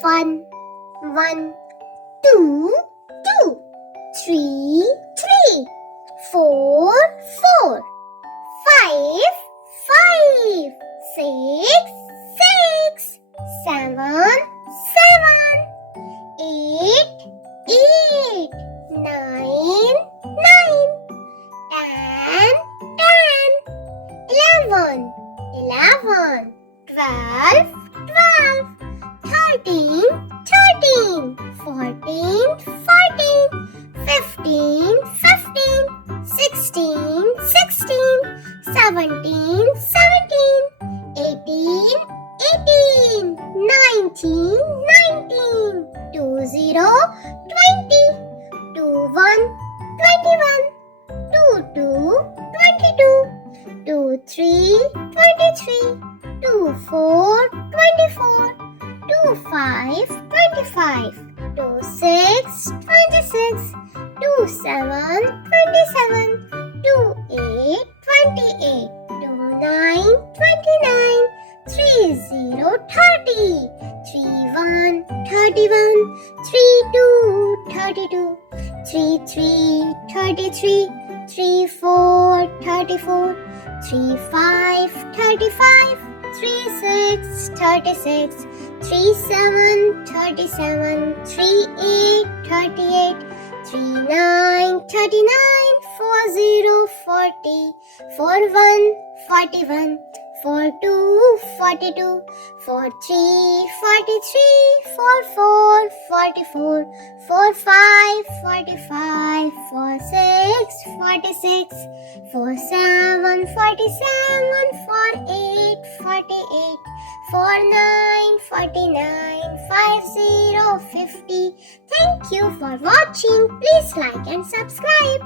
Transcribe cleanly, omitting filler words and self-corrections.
1, 1, 2, 2, 3, 3, 4, 4, 5, 5, 6, 6, 7, 7, 8, 8, 9, 9, 10, 10, 11, 11, 12, 12, 13, 13, 14, 14, 15, 15, 16, 16, 17, 17, 18, 18, 19, 19, 20, 20, 21, 21, 22, 22, 23, 23, 24, 24, 25, 25, 26, 26, 27, 27, 28, 28, 29, 29, 30, 30, 31, 31, 32, 32, 33, 33, 34, 34, 35, 35, 36, 36, 37, 37, 38, 38, 39, 39, 40, 40, 41, 41, 42, 42, 43, 43, 44, 44, 45, 45, 46, 46, 47, 47, 48, 48, 49, 49, 50, 50. Thank you for watching. Please like and subscribe.